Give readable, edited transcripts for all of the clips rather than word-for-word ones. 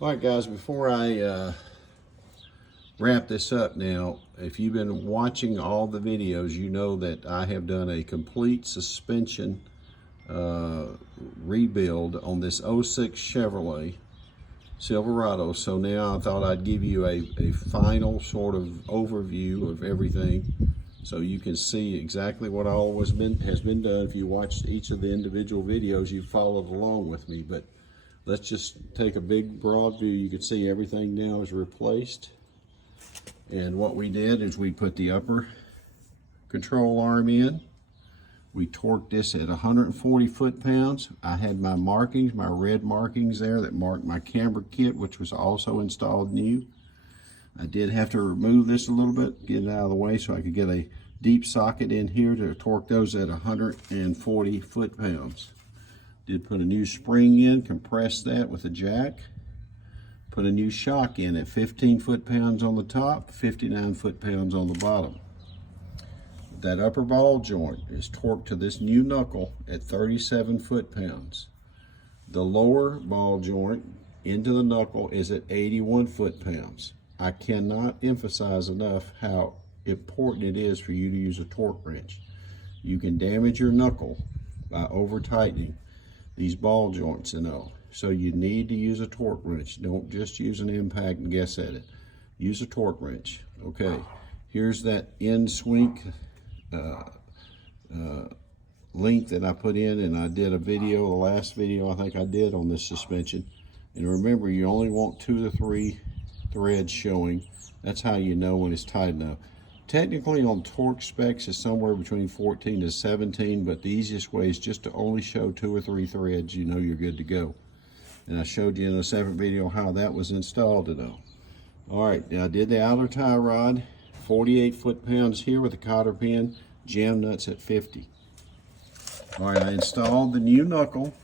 All right, guys, before I wrap this up now, if you've been watching all the videos, you know that I have done a complete suspension rebuild on this '06 Chevrolet Silverado. So now I thought I'd give you a final sort of overview of everything so you can see exactly what all has been done. If you watched each of the individual videos, you followed along with me, but let's just take a big broad view. You can see everything now is replaced. And what we did is we put the upper control arm in. We torqued this at 140 foot-pounds. I had my markings, my red markings there that marked my camber kit, which was also installed new. I did have to remove this a little bit, get it out of the way so I could get a deep socket in here to torque those at 140 foot-pounds. Did put a new spring in, compressed that with a jack. Put a new shock in at 15 foot-pounds on the top, 59 foot-pounds on the bottom. That upper ball joint is torqued to this new knuckle at 37 foot-pounds. The lower ball joint into the knuckle is at 81 foot-pounds. I cannot emphasize enough how important it is for you to use a torque wrench. You can damage your knuckle by over-tightening these ball joints and all. So you need to use a torque wrench. Don't just use an impact and guess at it. Use a torque wrench. Okay, here's that end swing link that I put in, and I did a video, the last video I think I did on this suspension. And remember, you only want 2 to 3 threads showing. That's how you know when it's tight enough. Technically on torque specs it's somewhere between 14 to 17, but the easiest way is just to only show 2 or 3 threads. You know you're good to go. And I showed you in a separate video how that was installed and all. All right, now I did the outer tie rod, 48 foot-pounds here with a cotter pin, jam nuts at 50. All right, I installed the new knuckle,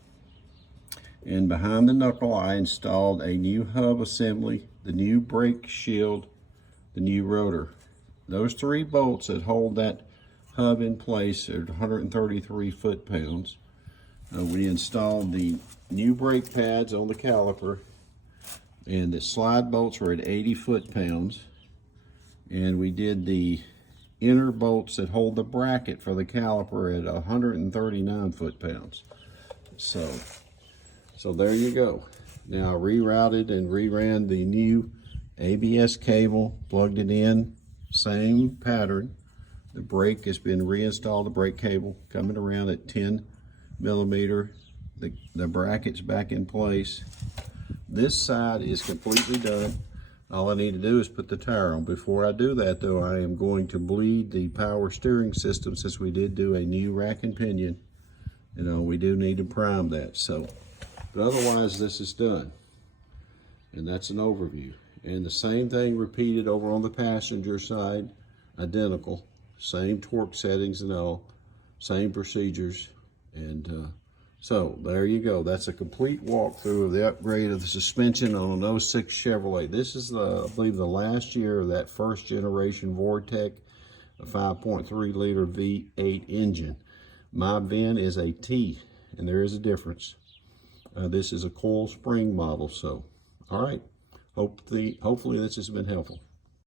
and behind the knuckle I installed a new hub assembly, the new brake shield, the new rotor. Those 3 bolts that hold that hub in place are 133 foot-pounds. We installed the new brake pads on the caliper, and the slide bolts were at 80 foot-pounds. And we did the inner bolts that hold the bracket for the caliper at 139 foot-pounds. So there you go. Now I rerouted and reran the new ABS cable, plugged it in, same pattern. The brake has been reinstalled, the brake cable coming around at 10 millimeter. The bracket's back in place. This side is completely done. All I need to do is put the tire on. Before I do that though, I am going to bleed the power steering system, since we did do a new rack and pinion. You know, we do need to prime that. So, but otherwise this is done. And that's an overview. And the same thing repeated over on the passenger side, identical. Same torque settings and all, same procedures. And so there you go. That's a complete walkthrough of the upgrade of the suspension on an '06 Chevrolet. This is, I believe, the last year of that first generation Vortec, a 5.3 liter V8 engine. My VIN is a T, and there is a difference. This is a coil spring model. So, all right. Hopefully this has been helpful.